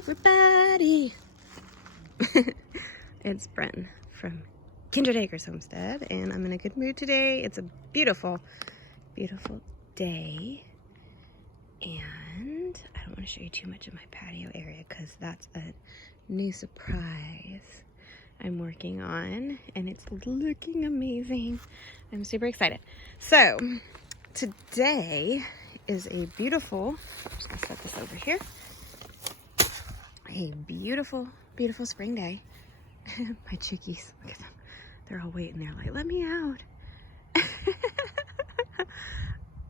everybody. It's Bren from Kindred Acres Homestead, and I'm in a good mood today. It's a beautiful, beautiful day, and I don't want to show you too much of my patio area because that's a new surprise I'm working on, and it's looking amazing. I'm super excited. So today is a beautiful, I'm just gonna set this over here, a beautiful, beautiful spring day. My chickies, look at them. They're all waiting there like, let me out.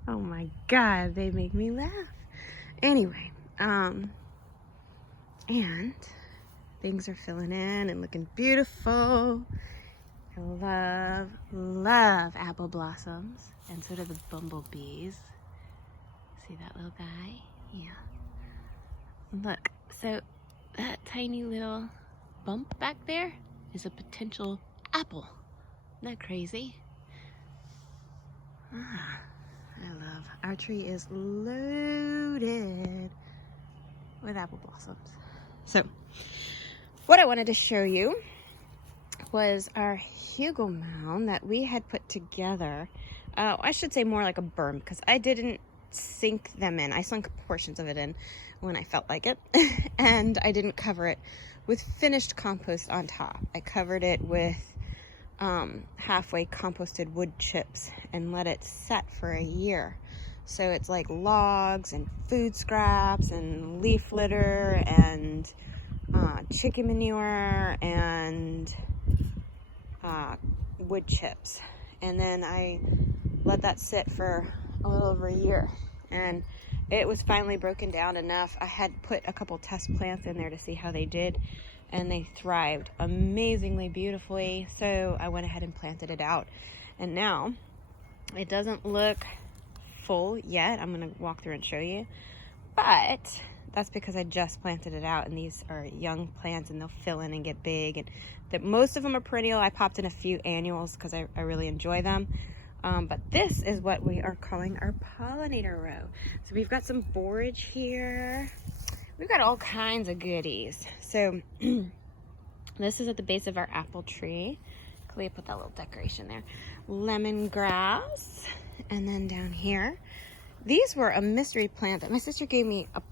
Oh my God, they make me laugh. Anyway, and things are filling in and looking beautiful. I love apple blossoms, and so do the bumblebees. See that little guy? Yeah. Look, so that tiny little bump back there is a potential apple. Isn't that crazy? Our tree is loaded with apple blossoms. So what I wanted to show you was our hugel mound that we had put together. I should say more like a berm, because I didn't sink them in. I sunk portions of it in when I felt like it, and I didn't cover it with finished compost on top. I covered it with halfway composted wood chips and let it set for a year. So it's like logs and food scraps and leaf litter and chicken manure and wood chips. And then I let that sit for a little over a year, and it was finally broken down enough. I had put a couple test plants in there to see how they did, and they thrived amazingly beautifully. So I went ahead and planted it out, and now it doesn't look full yet. I'm gonna walk through and show you, but that's because I just planted it out, and these are young plants and they'll fill in and get big, and most of them are perennial. I popped in a few annuals because I really enjoy them. But this is what we are calling our pollinator row. So we've got some borage here. We've got all kinds of goodies. So this is at the base of our apple tree. Clea put that little decoration there. Lemongrass. And then down here, these were a mystery plant that my sister gave me a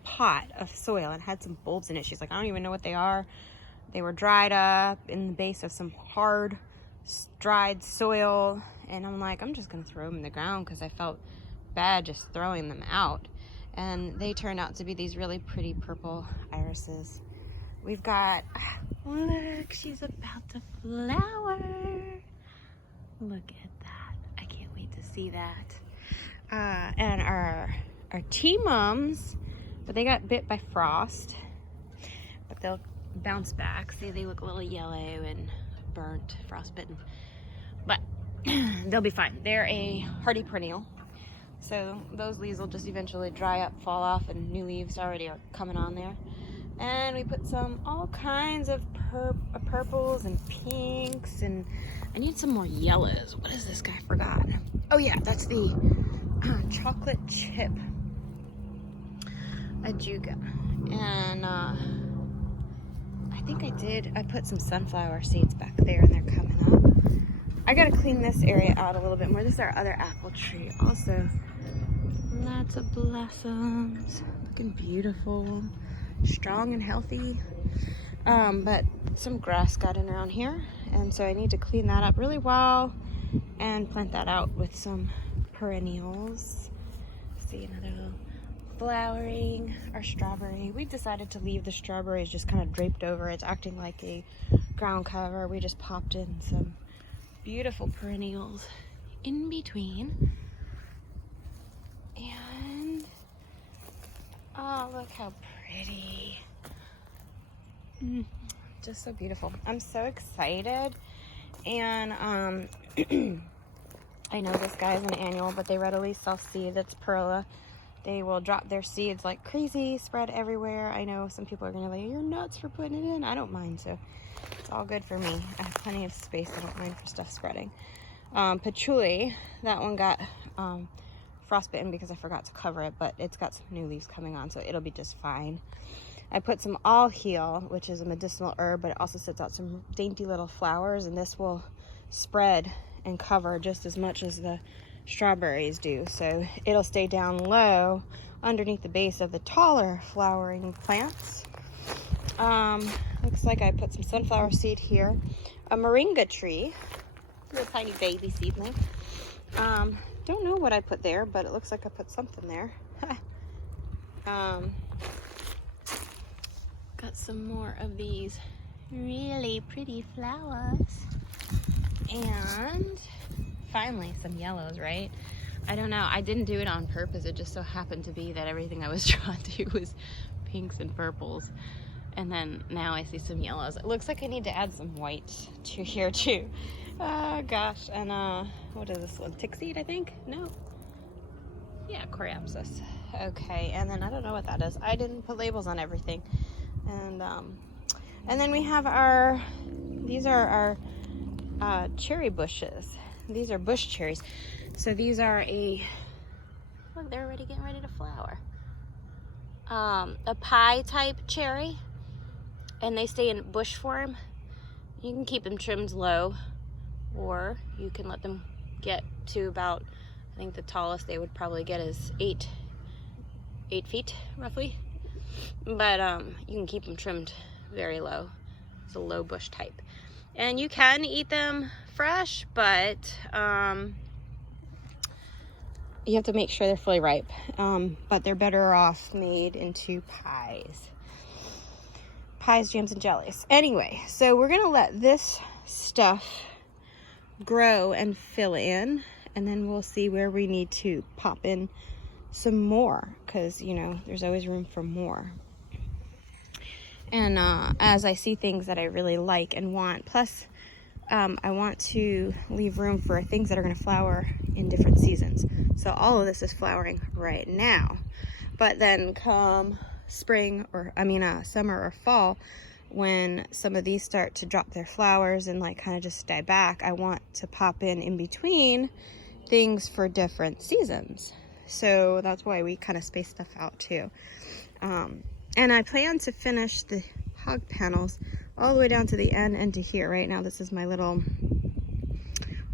pot of soil and had some bulbs in it. She's like, I don't even know what they are. They were dried up in the base of some hard, dried soil. And I'm like, I'm just gonna throw them in the ground because I felt bad just throwing them out. And they turned out to be these really pretty purple irises. We've got, look, she's about to flower. Look at that. I can't wait to see that. And our tea mums, but they got bit by frost, but they'll bounce back. See, they look a little yellow and burnt, frostbitten, but they'll be fine. They're a hardy perennial, so those leaves will just eventually dry up, fall off, and new leaves already are coming on there. And we put all kinds of purples and pinks, and I need some more yellows. What is this guy? I forgot. Oh yeah, that's the chocolate chip ajuga. And I think I put some sunflower seeds back there, and they're coming up. I gotta clean this area out a little bit more. This is our other apple tree also. Lots of blossoms, looking beautiful, strong and healthy. But some grass got in around here, and so I need to clean that up really well and plant that out with some perennials. See, another little flowering. Our strawberry, we decided to leave the strawberries just kind of draped over. It's acting like a ground cover. We just popped in some beautiful perennials in between. And oh, look how pretty. Just so beautiful. I'm so excited. And I know this guy's an annual, but they readily self-seed. That's Perla. They will drop their seeds like crazy, spread everywhere. I know some people are gonna be like, you're nuts for putting it in. I don't mind, so it's all good for me. I have plenty of space. I don't mind for stuff spreading. Patchouli, that one got frostbitten because I forgot to cover it, but it's got some new leaves coming on, so it'll be just fine. I put some all heal, which is a medicinal herb, but it also sets out some dainty little flowers, and this will spread and cover just as much as the strawberries do. So it'll stay down low underneath the base of the taller flowering plants. Looks like I put some sunflower seed here. A moringa tree, little tiny baby seedling. Don't know what I put there, but it looks like I put something there. Got some more of these really pretty flowers. And finally some yellows, right? I don't know, I didn't do it on purpose. It just so happened to be that everything I was drawn to was pinks and purples. And then now I see some yellows. It looks like I need to add some white to here too. Oh gosh, and what is this one? Tick seed, I think? No? Yeah, Coreopsis. Okay, and then I don't know what that is. I didn't put labels on everything. And then we have these are our cherry bushes. These are bush cherries. So these are look, they're already getting ready to flower. A pie type cherry, and they stay in bush form. You can keep them trimmed low, or you can let them get to about, I think the tallest they would probably get is 8 feet roughly. But you can keep them trimmed very low. It's a low bush type. And you can eat them fresh, but you have to make sure they're fully ripe. But they're better off made into pies. Pies, jams, and jellies. Anyway, so we're gonna let this stuff grow and fill in, and then we'll see where we need to pop in some more, because you know there's always room for more. And as I see things that I really like and want, plus I want to leave room for things that are going to flower in different seasons. So all of this is flowering right now, but then come spring, or summer or fall, when some of these start to drop their flowers and like kind of just die back, I want to pop in between things for different seasons. So that's why we kind of space stuff out too. And I plan to finish the hog panels all the way down to the end and to here. Right now, this is my little,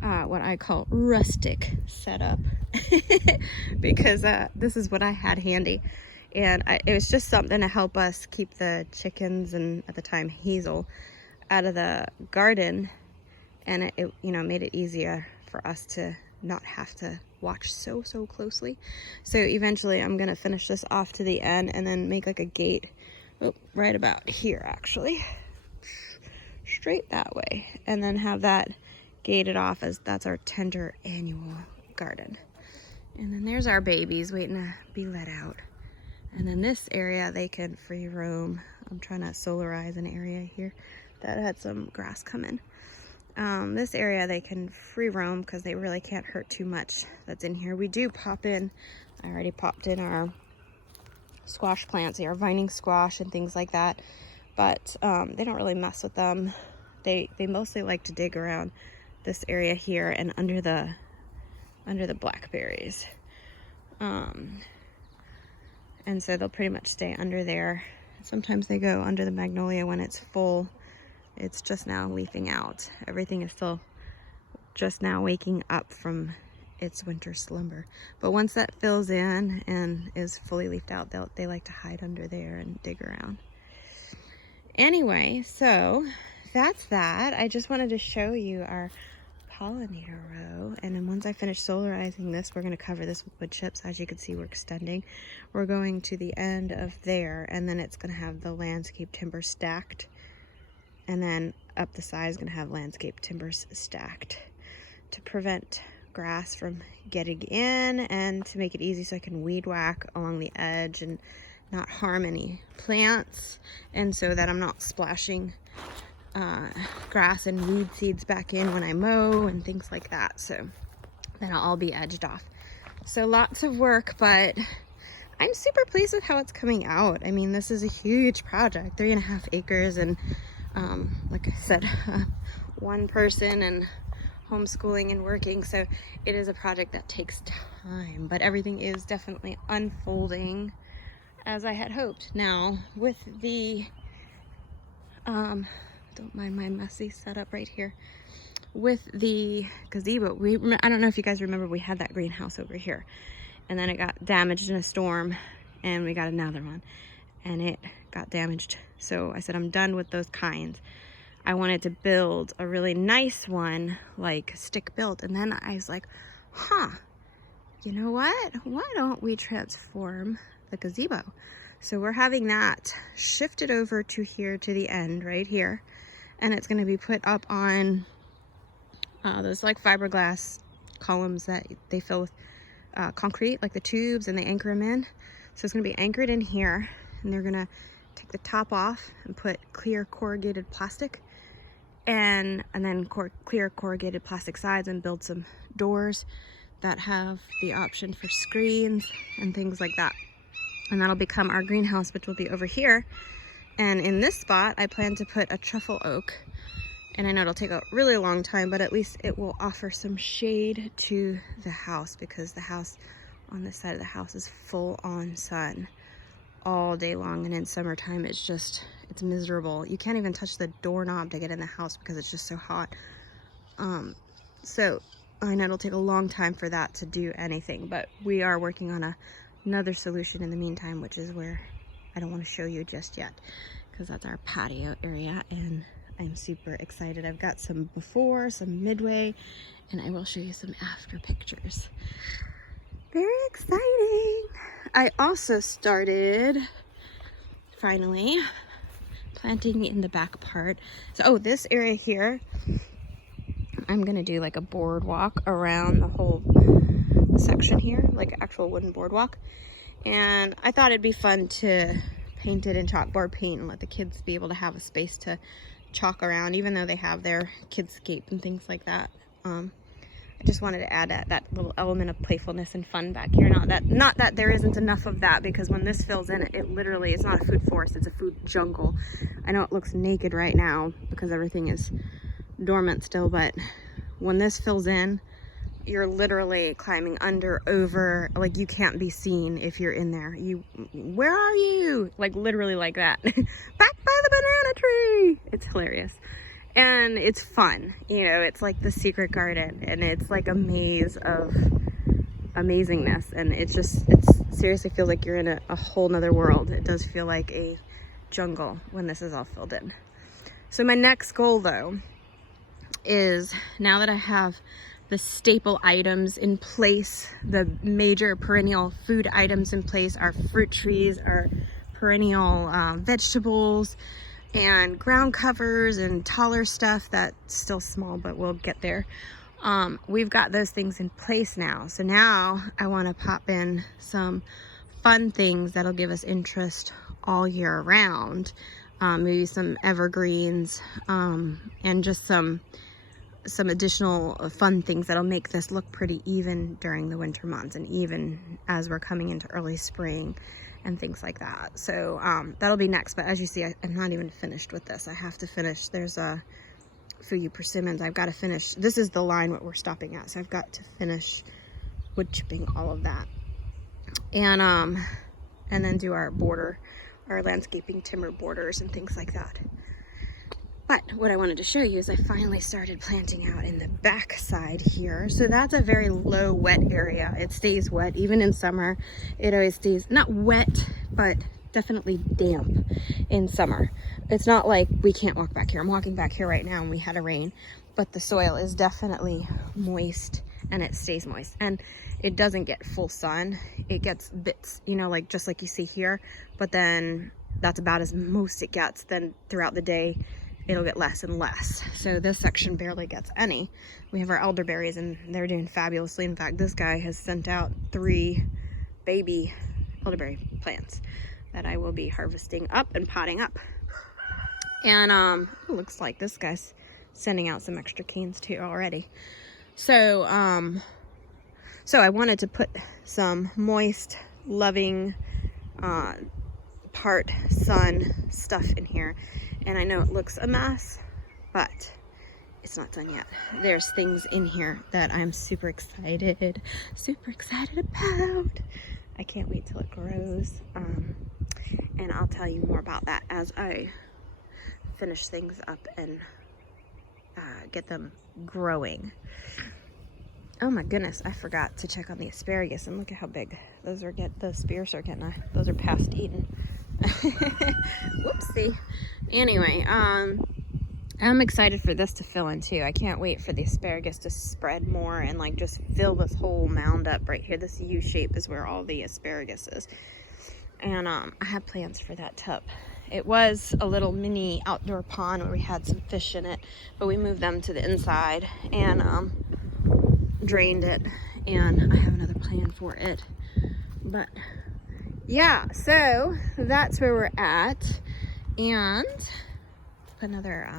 what I call rustic setup, because this is what I had handy. And it was just something to help us keep the chickens, and at the time Hazel, out of the garden. And it made it easier for us to not have to watch so closely. So eventually I'm gonna finish this off to the end and then make like a gate right about here, actually straight that way, and then have that gated off, as that's our tender annual garden. And then there's our babies waiting to be let out. And then this area they can free roam. I'm trying to solarize an area here that had some grass come in. This area they can free roam because they really can't hurt too much that's in here. We do pop in, I already popped in our squash plants, our vining squash and things like that, but they don't really mess with them. They mostly like to dig around this area here and under the blackberries. And so they'll pretty much stay under there. Sometimes they go under the magnolia when it's full. It's just now leafing out. Everything is still just now waking up from its winter slumber. But once that fills in and is fully leafed out, they like to hide under there and dig around. Anyway, so that's that. I just wanted to show you our pollinator row, and then once I finish solarizing this, we're going to cover this with wood chips. As you can see, we're extending. We're going to the end of there, and then it's going to have the landscape timber stacked, and then up the side is going to have landscape timbers stacked to prevent grass from getting in, and to make it easy so I can weed whack along the edge and not harm any plants, and so that I'm not splashing grass and weed seeds back in when I mow and things like that. So then I'll all be edged off. So lots of work, but I'm super pleased with how it's coming out. I mean, this is a huge project, 3.5 acres, and like I said, one person and homeschooling and working, so it is a project that takes time, but everything is definitely unfolding as I had hoped. Now with the don't mind my messy setup right here. With the gazebo, I don't know if you guys remember, we had that greenhouse over here, and then it got damaged in a storm, and we got another one, and it got damaged. So I said, I'm done with those kinds. I wanted to build a really nice one, like stick built. And then I was like, huh, you know what? Why don't we transform the gazebo? So we're having that shifted over to here, to the end right here. And it's going to be put up on those like fiberglass columns that they fill with concrete, like the tubes, and they anchor them in. So it's going to be anchored in here, and they're going to take the top off and put clear corrugated plastic, and then clear corrugated plastic sides, and build some doors that have the option for screens and things like that. And that'll become our greenhouse, which will be over here. And in this spot, I plan to put a truffle oak. And I know it'll take a really long time, but at least it will offer some shade to the house, because the house on this side of the house is full on sun all day long. And in summertime, it's miserable. You can't even touch the doorknob to get in the house because it's just so hot. So I know it'll take a long time for that to do anything, but we are working on another solution in the meantime, which is where I don't want to show you just yet, because that's our patio area, and I'm super excited. I've got some before, some midway, and I will show you some after pictures. Very exciting. I also started, finally, planting in the back part. So, this area here, I'm gonna do like a boardwalk around the whole section here, like an actual wooden boardwalk. And I thought it'd be fun to paint it in chalkboard paint and let the kids be able to have a space to chalk around, even though they have their kidscape and things like that. I just wanted to add that little element of playfulness and fun back here. Not that there isn't enough of that, because when this fills in, it literally, it's not a food forest, it's a food jungle. I know it looks naked right now because everything is dormant still, but when this fills in, you're literally climbing under, over, like you can't be seen if you're in there. Where are you? Like literally like that. Back by the banana tree. It's hilarious. And it's fun. You know, it's like the secret garden, and it's like a maze of amazingness. And it seriously feels like you're in a whole nother world. It does feel like a jungle when this is all filled in. So my next goal though is, now that I have the staple items in place, the major perennial food items in place, our fruit trees, our perennial vegetables, and ground covers and taller stuff that's still small, but we'll get there. We've got those things in place now. So now I want to pop in some fun things that'll give us interest all year round. Maybe some evergreens, and just some additional fun things that'll make this look pretty even during the winter months, and even as we're coming into early spring and things like that. So that'll be next. But as you see, I'm not even finished with this. I have to finish. There's a Fuyu persimmons. I've got to finish. This is the line what we're stopping at. So I've got to finish wood chipping all of that, and then do our border, our landscaping timber borders and things like that. But what I wanted to show you is I finally started planting out in the back side here. So that's a very low wet area. It stays wet even in summer. It always stays not wet, but definitely damp in summer. It's not like we can't walk back here. I'm walking back here right now and we had a rain, but the soil is definitely moist, and it stays moist. And it doesn't get full sun. It gets bits, you know, like just like you see here, but then that's about as most it gets. Then throughout the day, it'll get less and less. So this section barely gets any. We have our elderberries, and they're doing fabulously. In fact, this guy has sent out 3 baby elderberry plants that I will be harvesting up and potting up. And it looks like this guy's sending out some extra canes too already. So I wanted to put some moist, loving, part sun stuff in here. And I know it looks a mess, but it's not done yet. There's things in here that I'm super excited about. I can't wait till it grows. and I'll tell you more about that as I finish things up and get them growing. Oh my goodness, I forgot to check on the asparagus, and look at how big those are. Those spears are getting. Those are past eaten. Whoopsie. Anyway, I'm excited for this to fill in too. I can't wait for the asparagus to spread more and like just fill this whole mound up right here. This U shape is where all the asparagus is. And I have plans for that tub. It was a little mini outdoor pond where we had some fish in it, but we moved them to the inside and drained it, and I have another plan for it. But yeah, so that's where we're at. And put another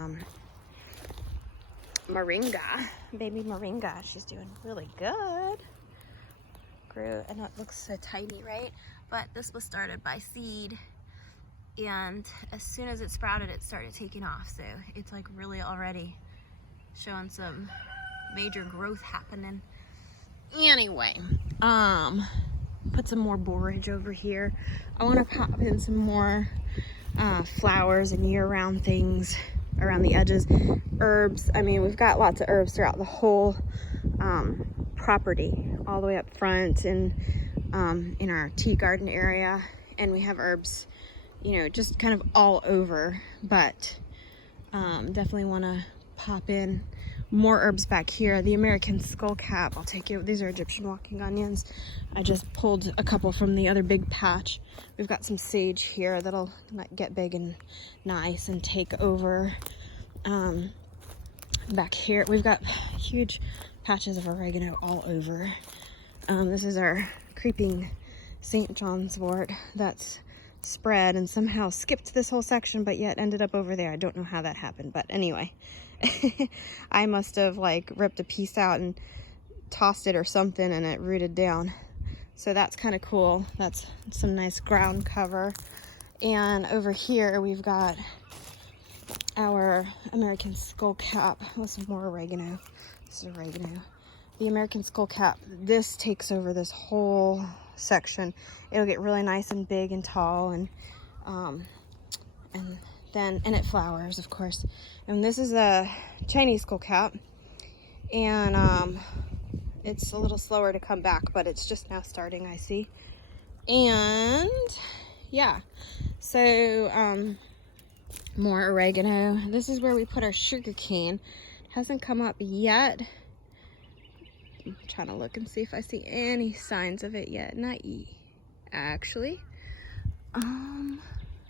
moringa, baby moringa. She's doing really good. Grew, and it looks so tiny, right? But this was started by seed, and as soon as it sprouted, it started taking off. So it's like really already showing some major growth happening. Anyway, put some more borage over here. I want to pop in some more flowers and year-round things around the edges. Herbs. I mean, we've got lots of herbs throughout the whole property, all the way up front and in our tea garden area, and we have herbs, you know, just kind of all over. But definitely want to pop in more herbs back here. The American skullcap, I'll take you. These are Egyptian walking onions. I just pulled a couple from the other big patch. We've got some sage here that'll get big and nice and take over. Back here we've got huge patches of oregano all over. This is our creeping St. John's wort that's spread and somehow skipped this whole section, but yet ended up over there. I don't know how that happened, but anyway. I must have like ripped a piece out and tossed it or something, and it rooted down. So that's kind of cool. That's some nice ground cover. And over here we've got our American skullcap with some more oregano. This is oregano. The American skullcap, this takes over this whole section. It'll get really nice and big and tall, and it flowers, of course. And this is a Chinese skullcap, and it's a little slower to come back, but it's just now starting, I see. And yeah, so more oregano. This is where we put our sugar cane. It hasn't come up yet. I'm trying to look and see if I see any signs of it yet. Not actually.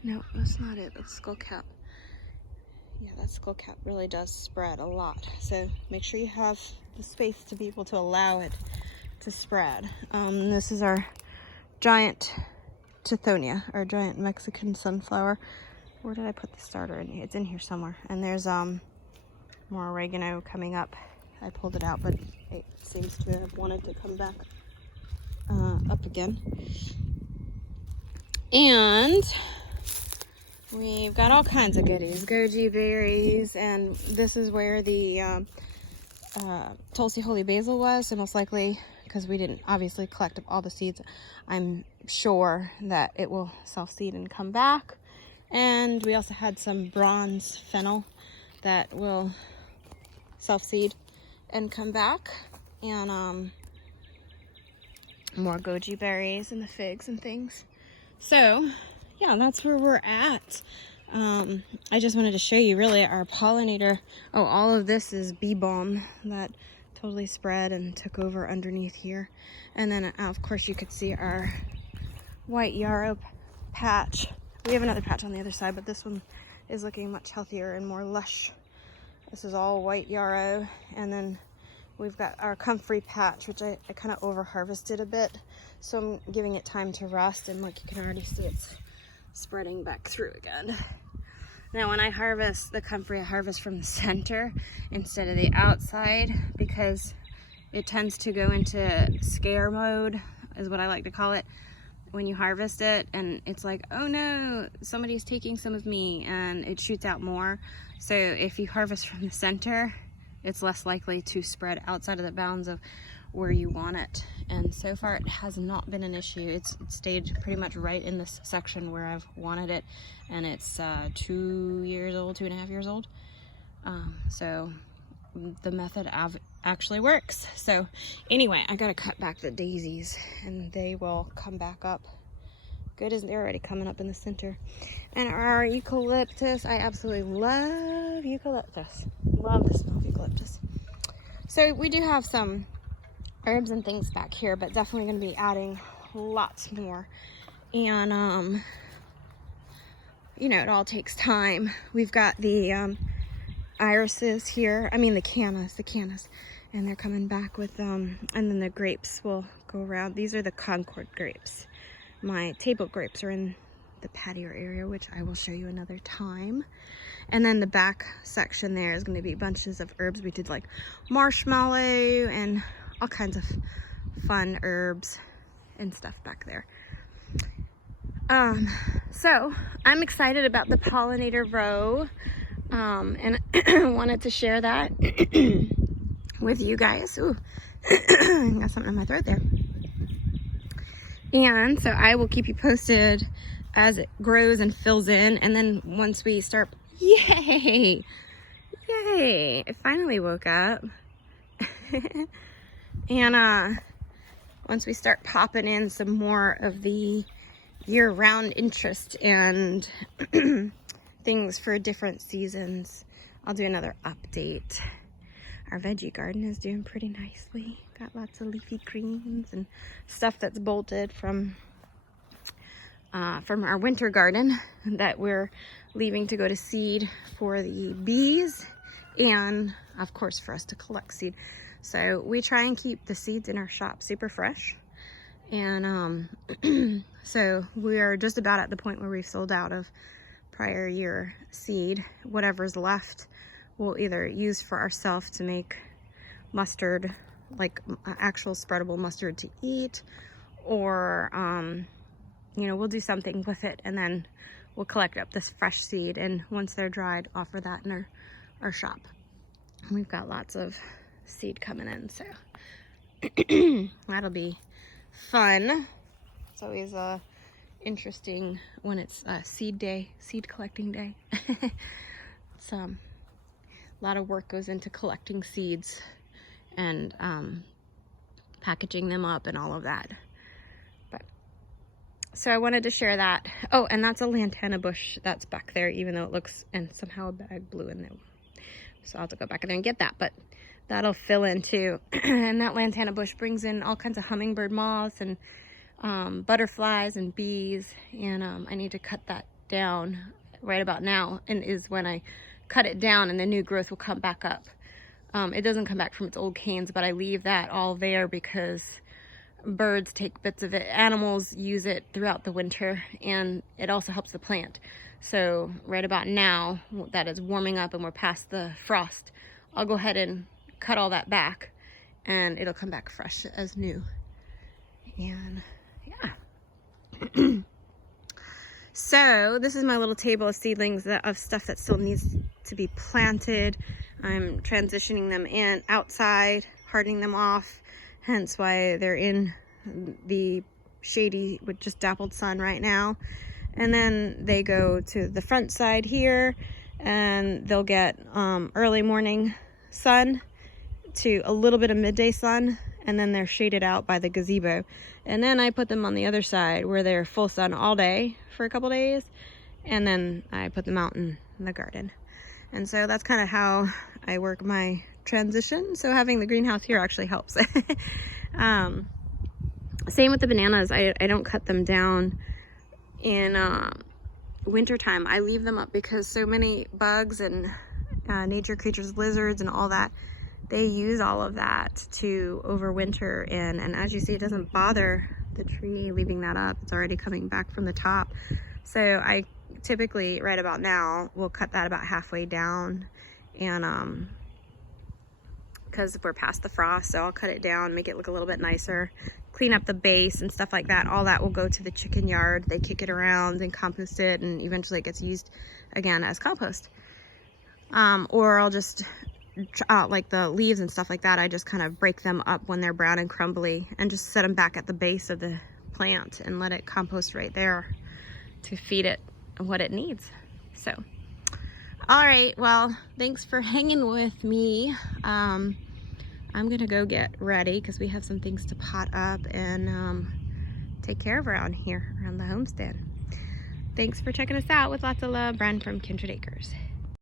No, that's not it. That's skullcap. Yeah, that skullcap really does spread a lot. So make sure you have the space to be able to allow it to spread. This is our giant tithonia, our giant Mexican sunflower. Where did I put the starter in? It's in here somewhere. And there's more oregano coming up. I pulled it out, but it seems to have wanted to come back up again. And we've got all kinds of goodies. Goji berries, and this is where the Tulsi Holy Basil was, so most likely, because we didn't obviously collect up all the seeds, I'm sure that it will self-seed and come back. And we also had some bronze fennel that will self-seed and come back, and more goji berries and the figs and things. So yeah, that's where we're at. I just wanted to show you really our pollinator. Oh, all of this is bee balm that totally spread and took over underneath here. And then of course you could see our white yarrow patch. We have another patch on the other side, but this one is looking much healthier and more lush. This is all white yarrow. And then we've got our comfrey patch, which I kind of over harvested a bit. So I'm giving it time to rust, and look, you can already see it's spreading back through again. Now when I harvest the comfrey, I harvest from the center instead of the outside, because it tends to go into scare mode, is what I like to call it, when you harvest it, and it's like, oh no, somebody's taking some of me, and it shoots out more. So if you harvest from the center, it's less likely to spread outside of the bounds of where you want it. And so far it has not been an issue. It stayed pretty much right in this section where I've wanted it, and it's 2 years old, 2.5 years old. So the method actually works. So anyway, I gotta cut back the daisies and they will come back up good as they're already coming up in the center. And our eucalyptus, I absolutely love eucalyptus. Love the smell of eucalyptus. So we do have some herbs and things back here, but definitely going to be adding lots more. And you know, it all takes time. We've got the irises here, the cannas, and they're coming back with and then the grapes will go around. These are the Concord grapes. My table grapes are in the patio area, which I will show you another time. And then the back section there is going to be bunches of herbs. We did like marshmallow and all kinds of fun herbs and stuff back there. So I'm excited about the Pollinator Row, and wanted to share that with you guys. Ooh, got something in my throat there. And so I will keep you posted as it grows and fills in. And then once we start, yay, I finally woke up. And once we start popping in some more of the year-round interest and things for different seasons, I'll do another update. Our veggie garden is doing pretty nicely. Got lots of leafy greens and stuff that's bolted from our winter garden that we're leaving to go to seed for the bees, and of course for us to collect seed. So we try and keep the seeds in our shop super fresh. And so we are just about at the point where we've sold out of prior year seed. Whatever's left we'll either use for ourselves to make mustard, like actual spreadable mustard to eat, or you know, we'll do something with it, and then we'll collect up this fresh seed, and once they're dried, offer that in our shop. And we've got lots of seed coming in, so that'll be fun. It's always interesting when it's seed day, seed collecting day. It's a lot of work goes into collecting seeds and packaging them up and all of that. But so I wanted to share that. Oh, and that's a lantana bush that's back there, even though it looks, and somehow a bag blew in there. So I'll have to go back in there and get that, but that'll fill in too. And that lantana bush brings in all kinds of hummingbird moths and butterflies and bees. And I need to cut that down right about now, and is when I cut it down and the new growth will come back up. It doesn't come back from its old canes, but I leave that all there because birds take bits of it. Animals use it throughout the winter, and it also helps the plant. So right about now that it's warming up and we're past the frost, I'll go ahead and cut all that back and it'll come back fresh as new. And yeah. So this is my little table of seedlings of stuff that still needs to be planted. I'm transitioning them in outside, hardening them off, hence why they're in the shady with just dappled sun right now. And then they go to the front side here, and they'll get early morning sun to a little bit of midday sun, and then they're shaded out by the gazebo. And then I put them on the other side where they're full sun all day for a couple days, and then I put them out in the garden. And so that's kind of how I work my transition. So having the greenhouse here actually helps. Same with the bananas. I don't cut them down in winter time. I leave them up because so many bugs and nature creatures, lizards and all that, they use all of that to overwinter in. And as you see, it doesn't bother the tree leaving that up. It's already coming back from the top. So I typically right about now will cut that about halfway down, and because we're past the frost, so I'll cut it down, make it look a little bit nicer, clean up the base and stuff like that. All that will go to the chicken yard. They kick it around and compost it, and eventually it gets used again as compost. Or I'll just like the leaves and stuff like that, I just kind of break them up when they're brown and crumbly and just set them back at the base of the plant and let it compost right there to feed it what it needs. So, all right, well, thanks for hanging with me. I'm gonna go get ready because we have some things to pot up and take care of around here, around the homestead. Thanks for checking us out. With lots of love, Bren from Kindred Acres.